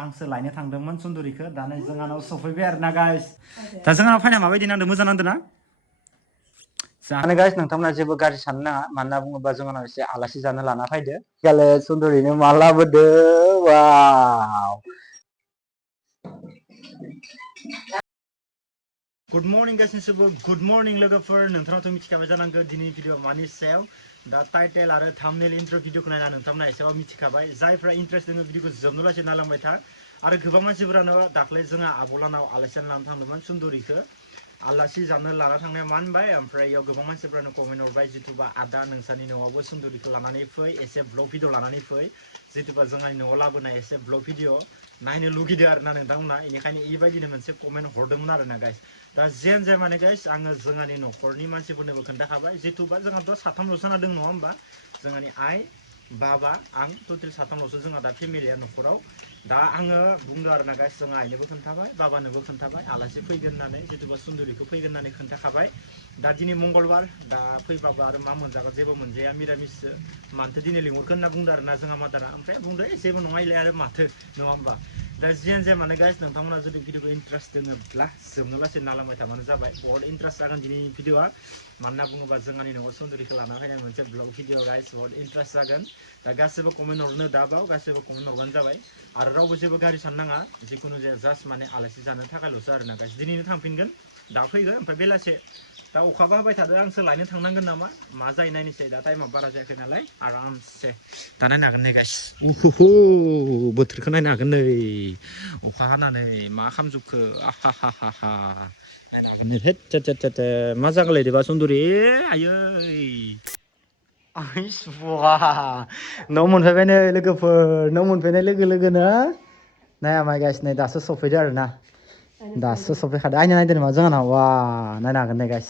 आंसो लायनो थांदोंमोन सुन्दुरिखौ दानो जोंहानाव सफैबाय आरोना गाइस दा जोंहानाव फैना माबायदि नांदों मोजां नांदों ना जानो गाइस नोंथांमोना जेबो गाज्रि साननो नाङा मानोना बुङोबा जोंहानाव एसे आलासि जानो लाना फैदो गाले सुन्दुरिनो मा लाबोदो वाव गुड मर्निं गासिबो गुड मर्निं लोगोफोर नोंथाङाथ' मिथिखाबाय जानांगौ दिनैनि भिडिअ मानि सायाव दा टाइटेल आरो थाम्बनेल इन्ट्र भिडिअखौ नायना नोंथांमोना एसेबाबो मिथिखाबाय जायफ्रा इन्ट्रेस्ट दङ भिडिअखौ जोबनोलासे नायलांबाय था आरो गोबां मानसिफोरानो दाख्लै जोंहा आब'लानाव आलासि जानो लाना थांदोंमोन सुन्दुरिखौ आलासि जानो लाना थांनाया मा होनबाय ओमफ्राय इयाव गोबां मानसिफोरानो कमेन्ट हरबाय जिथुबा आदा नोंसानि न'आवबो सुन्दुरिखौ लानानै फै एसे ब्लग भिडिअ लानानै फै जिथुबा जोंहा न'आव लाबोनाय एसे ब्लग भिडिअ नायनो लुगैदों आरोना नोंथांमोना बेनिखायनो बेबायदिनो मोनसे कमेन्ट हरदोंमोन आरोना गाइस दा जेन जाय माने गाइस आङो जोंहानि न'खरनि मानसिफोरनोबो खोन्थाखाबाय जिथुबा जोंहाथ' साथामल'सो जाना दं नङा होमबा जोंहानि आइ बाबा आं टटेल साथामल'सो जोंहा दा फेमिलिया न'खराव दा आङो बुंदों आरोना गाइस जोंहा आइनोबो खोन्थाबाय बाबानोबो खोन्थाबाय आलासि फैगोन होननानै जिथुबा सुन्दुरिखौ फैगोन होननानै खोन्थाखाबाय दा दिनै मंगलबार दा फैबाबो आरो मा मोनजागोन जेबो मोनजाया मिरामिससो मानोथो दिनै लिंहरखो होनना बुंदों आरोना जोंहा मादारा ओमफ्राय बुंदो जेबो नङा इलाय आरो माथो नङा होमबा दा जियानो जाया माने गाइस नोंथांमोना जुदि भिडिअखौ इन्ट्रेस्ट दङब्ला जोबनो लासै नालांबाय थाबानो जाबाय बहुत इन्ट्रेस्ट जागोन दिनैनि भिडिअआ मानोना बुङोबा जोंहानि न'आव सुन्दुरिखौ लाना फैनाय मोनसे ब्लग भिडिअ गाइस बहुत इन्ट्रेस्ट जागोन दा गासैबो कमेन्ट हरनो दाबाव गासैबो कमेन्ट हरबानो जाबाय आरो रावबो जेबो गारि साननो नाङा जिखुनु जाया जास्ट माने आलासि जानो थाखायल'सो आरोना गाइस दिनैनो थांफिनगोन दा फैगोन ओमफ्राय बेलासे दा अखाबो हाबाय थादों आंसो लायनो थांनांगोन नामा मा जायो नायनोसै दा टाइमा बारा जायाखै नालाय आरामसे दा नायनो हागोन नै गाइस बोथोरखौ नायनो हागोन नै अखा हानानै मा खालामजोबखो आहा हा हा हा नायनो हागोन नै मा जागालायदोंबा सुन्दुरि आयै आइ सुबुवा न' मोनफैबाय नै लोगोफोर न' मोनफैनाय लोगो लोगोनो नाया माय गाइस नै दासो सफैदो आरोना दासो सफैखादो आइनो नायदो नामा जोंहानाव वा नायनो हागोन नै गाइस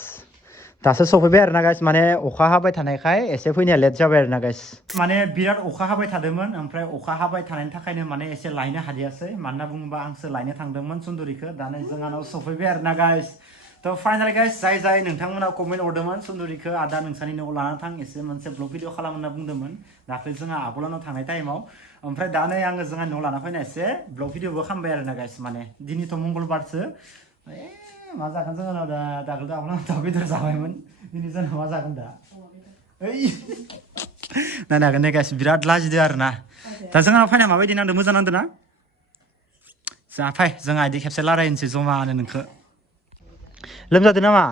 दासो सफैबाय आरोना गाइस माने अखा हाबाय थानायखाय एसे फैनाया लेट जाबाय आरोना गाइस माने बिराद अखा हाबाय थादोंमोन ओमफ्राय अखा हाबाय थानायनि थाखायनो माने एसे लायनो हादियासै मानोना बुङोबा आंसो लायनो थांदोंमोन सुन्दुरिखौ दानो जोंहानाव सफैबाय आरोना गाइस थ' फाइनाल गाइस जाय नोंथांमोना कमेन्ट हरदोंमोन सुन्दुरिखौ आदा नोंसानि न'आव लाना थां एसे मोनसे ब्लग भिडिअ खालाम होनना बुंदोंमोन दाख्लै जोंहा आब'लानाव थांनाय टाइमाव ओमफ्राय दा नै आङो जोंहा न'आव लाना फैना एसे ब्लग भिडिअबो खालामबाय आरोना गाइस माने दिनैथ' मंगलबारसो मा जागोन जोंहानाव दा दाख्लैथ' आब'लानाव दाउ बेदर जाबायमोन दिनै जोंहा मा जागोन दा ओइ नायनो हागोन दे गाइस बिराद लाजिदो आरोना दा जोंहा फैना माबायदि नांदों मोजां नांदों ना जोंहा फै जोंहा बिदि खेबसे रायलायनोसै जमानो नोंखौ लोमजादों नामा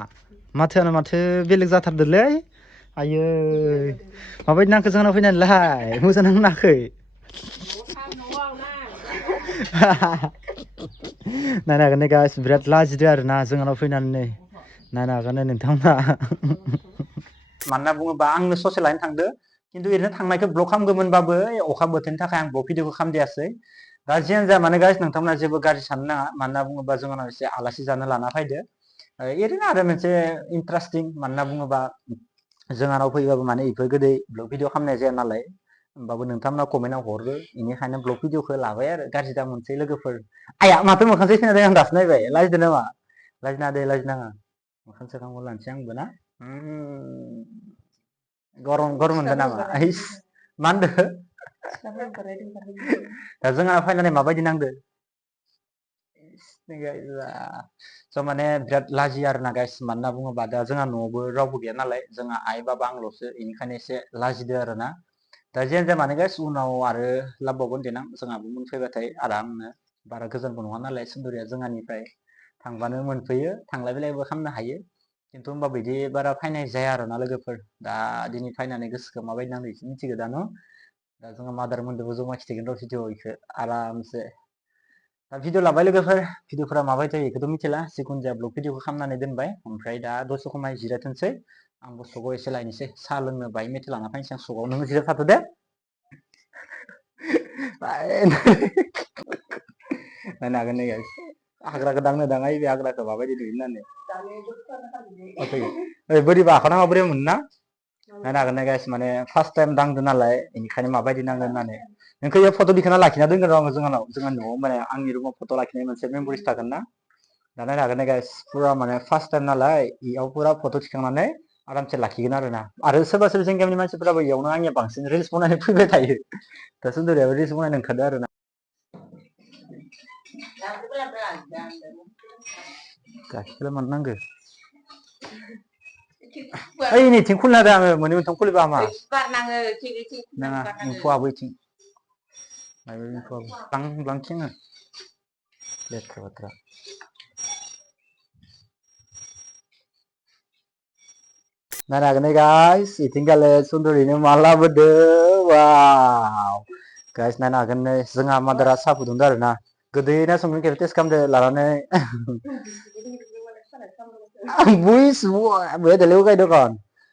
माथोआनो माथो बेलेग जाथारदोलै आयै माबायदि नांखो जोंनाव फैनानैलाय मोजां नाङाखै नायनो हागोन नै गाइस बिराद लाजिदो आरोना जोंनाव फैनानै नै नायनो हागोन नै नोंथांमोना मानोना बुङोबा आंनो ससे लायनो थांदो खिन्थु ओरैनो थांनायखौ ब्लग खालामगौमोनबाबो अखा बोथोरनि थाखाय आं ब्लग भिडिअखौ खालामदियासै दा जियानो जा माने गाइस नोंथांमोना जेबो गाज्रि साननो नाङा मानोना बुङोबा जोंनाव एसे आलासि जानो लाना फैदो ओरैनो आरो मोनसे इन्टारेस्टिं मानोना बुङोबा जोंहानाव फैबाबो माने इफोर गोदै ब्लग भिडिअ खालामनाय जाया नालाय होमबाबो नोंथांमोना कमेन्टआव हरो बेनिखायनो ब्लग भिडिअखौ लाबाय आरो गाज्रि दा मोनसै लोगोफोर आया माथो मोखांसो खोनादों आं दासो नायबाय लाजिदों नामा लाजिनाङा दे लाजिनाङा मोखां सोखांबो लानोसै आंबो ना गरम मोनदों नामा मा होनदों दा जोंहा फाइनालि माबायदि नांदो स' माने बिराद लाजियो आरोना गाइस मानोना बुङोबा दा जोंहा न'आवबो रावबो गैया नालाय जोंहा आइ बाबा आंल'सो बेनिखायनो एसे लाजिदो आरोना दा जियानो जाया माने गाइस उनाव आरो लाबोबावगोन देनां जोंहाबो मोनफैबाथाय आरामनो बारा गोजानबो नङा नालाय सुन्दुरिया जोंहानिफ्राय थांबानो मोनफैयो थांलाय फैलायबो खालामनो हायो खिन्थु होमबा बिदि बारा फायनाय जाया आरोना लोगोफोर दा दिनै फायनानै गोसोखौ माबायदि नांदों एसे मिथिगौ दा न' दा जोंहा मादार मोनदोंबो जमा खिथिगोन र' भिडिअ इखौ आरामसे दा भिडिअ लाबाय लोगोफोर भिडिअफोरा माबायदि जायो बेखौथ' मिथिला जिखुनु जाया ब्लग भिडिअखौ खालामनानै दोनबाय ओमफ्राय दा दसे खमाय जिरायथोंसै आंबो सकआव एसे लायनोसै साहा लोंनो बाय मेथाइ लाना फैनोसै आं सकआव नोङो जिराय थाथ'दो दे नायनो हागोन नै गाइस हाग्राखौ दांनो दाङा बे हाग्राखौ माबायदि नुयो होननानै बोरैबा आखानाङा बोरैबा मोनो ना नायनो हागोन नै गाइस माने फार्स्ट टाइम दांदो नालाय बेनिखायनो माबायदि नांगोन होननानै नोंखौ इयाव फट' दिखांना लाखिना दोनगोन र' आङो जोंहानि न'आव माने आंनि रुमाव फट' लाखिनाय मोनसे मेम'रिस थागोन ना दा नायनो हागोन नै गाइस फुरा माने फार्स्ट टाइम नालाय इयाव फुरा फट' थिखांनानै आरामसे लाखिगोन आरोना आरो सोरबा जोंनि गामिनि मानसिफोराबो इयावनो आंनिया बांसिन रिल्स बनायनो फैबाय थायो दा सुन्दुरियाबो रिल्स बनायनो ओंखारदों आरोना गाखिखौलाय मानो नांगौ ओइ नैथिं खुलिना होदो आङो मोननै मोनथाम खुलिबा हामा नाङा एम्फौआबो इथिं मायबा एम्फौआबो लांथिङो लेथ्रा बाथ्रा नायनो हागोन गाइस इथिंगाले सुन्दरिनो मा लाबोदो वाव गाइस नायनो हागोन नै जोंहा मादारा साहा फुदुंदों आरोना गोदैना संनो खेबसे टेस्ट खालामदो लानानै बुइस बेदले उगाय दखान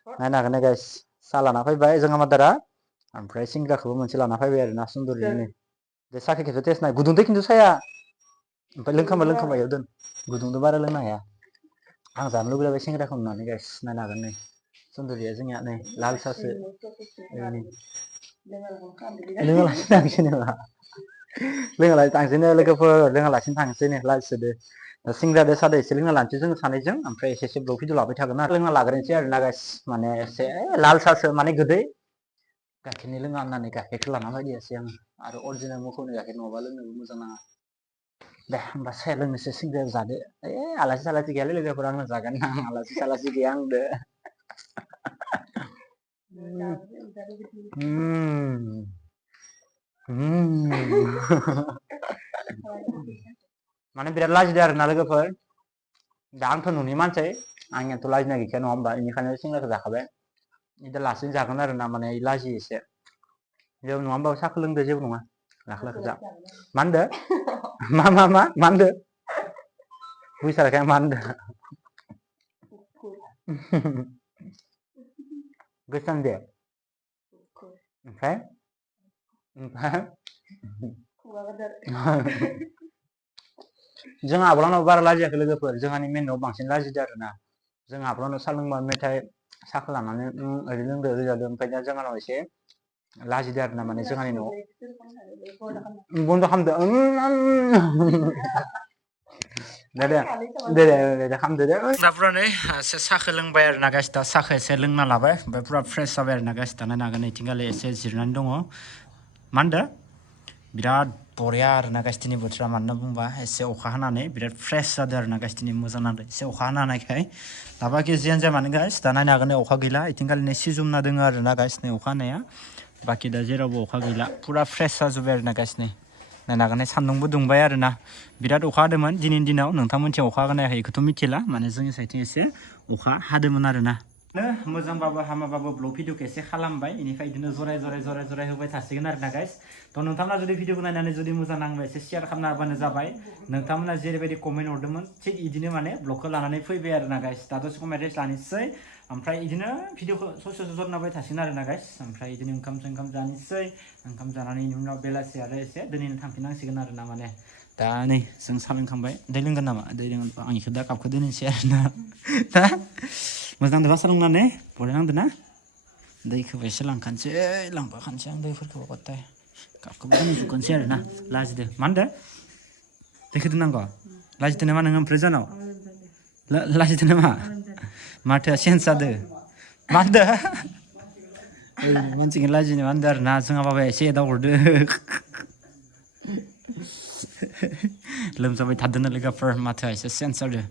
नायनो हागोन गाइस साहा लाना फैबाय जोंहा मादारा ओमफ्राय सिंग्राखौबो मोनसे लाना फैबाय आरोना सुन्दरिनो दे साहाखौ खेबसे टेस्ट नाय गुदुंदो खिन्थु साया ओमफ्राय लोंखांबा इयाव दोन गुदुंदो बारा लोंनो हाया आं जानो लुगैलायबाय सिंग्राखौ नुनानै गाइस नायनो हागोन नै सुन्दरिया जोंनिया नै लाल सासो लोङालासिनो थांसै नामा लोङालासिनो थांसैनो लोगोफोर लोङालासिनो थांसै नै लालसोदो सिंग्रादो सादो एसे लोंना लानोसै जों सानैजों ओमफ्राय एसे ब्लग भिडिअ लाबाय थागोन आरो लोंना लाग्रोनोसै आरोना गाइस माने एसे लाल सासो माने गोदै गाइखेरनि लोङा होननानै गाइखेरखौ लाना फैदियासै आं आरो अरिजिनेल मोखौनि गाइखेर नङाबा लोंनोबो मोजां नाङा दे होमबा साया लोंनोसै सिंग्राया जादो आलासि सालासि गैयालै लोगोफोर आंनो जागोन आलासि सालासि गैया आंदो माने बिराद लाजिदो आरोना लोगोफोर दा आंथ' न'नि मानसि आंनियाथ' लाजिनाय गैखाया नङा होमबा बेनिखायनो सिंग्राखौ जाखाबाय दा लासैनो जागोन आरोना माने लाजियो एसे जेबो नङा होमबाबो साहाखौ लोंदो जेबो नङा लाखो जा मा होनदो मा होनदो बुजिथाराखै आं मा होनदो गोसोआनो दे ओमफ्राय जोंहा आगोलावनाव बारा लाजियाखै लोगोफोर जोंहानि मेन न'आव बांसिन लाजिदो आरोना जोंहा आगोलावनाव साहा लोंबा मेथाइ साहाखौ लानानै ओरैनो लोंदो रोजादो ओमफ्राय दा जोंहानाव एसे लाजिदो आरोना माने जोंहानि न'आव बन्द' खालामदो दे खालामदो दे दा पुरा नै एसे साहाखौ लोंबाय आरोना गाइस दा साहाखौ एसे लोंना लाबाय ओमफ्राय पुरा फ्रेस जाबाय आरोना गाइस दा नायनो हागोन इथिंगालि एसे जिरनानै दङ मा होनदो बिराद बरिया आरोना गाइस दिनै बोथोरा मानो होनना बुंबा एसे अखा हानानै बिराद फ्रेस जादों आरोना गाइस दिनै मोजां नांदों एसे अखा हानायखाय दा बाखि जियानो जाया मानो गाइस दा नायनो हागोन अखा गैला इथिंगालि सिजुमना दोङो आरोना गाइस नै अखा हानाया बाखि दा जेरावबो अखा गैला पुरा फ्रेस जाजोब्बाय आरोना गाइस नै नायनो हागोन सान्दुंबो दुंबाय आरोना बिराद अखा हादोंमोन दिनैनि दिनाव नोंथांमोनथिं अखा हागोन ना हायाखै बेखौथ' मिथिला माने जोंनि साइडथिं एसे अखा हादोंमोन आरोना मोजांबाबो हामाबाबो ब्लग भिडिअखौ एसे खालामबाय बेनिफ्राय बिदिनो जराय होबाय थासिगोन आरोना गाइस थ' नोंथांमोना जुदि भिडिअखौ नायनानै जुदि मोजां नांबा एसे शेयार खालामना होबानो जाबाय नोंथांमोना जेरैबायदि कमेन्ट हरदोंमोन थिग बिदिनो माने ब्लगखौ लानानै फैबाय आरोना गाइस दा दसे कमेन्ट रेस्ट लानोसै ओमफ्राय बिदिनो भिडिअखौ ससे जरना होबाय थासिगोन आरोना गाइस ओमफ्राय बिदिनो ओंखाम जानोसै ओंखाम जानायनि उनाव बेलासि आरो एसे दिनैनो थांफिननांसिगोन आरोना माने दा नै जों सा लोंखांबाय दै लोंगोन नामा दै लोंगोन आं बेखौ दा कापखौ दोननोसै आरोना दा मोजां नांदोंबा सा लोंनानै बरिया नांदों ना दैखौबो एसे लांखानोसै लांफाखानोसै आं दैफोरखौबो गथाय कापखौबो दोनजोबखानोसै आरोना लाजिदो मा होनदो दैखौ दोननांगौ लाजिदो नामा नोङो ओमफ्राय जोंनाव लाजिदो नामा माथोआ चेन्ज जादो मा होनदो मानसिखौ लाजिनो मा होनदो आरोना जोंहा बाबाया एसे एदावहरदो लोमजाबाय थादों लोगोफोर माथोआ एसे चेन्ज जादों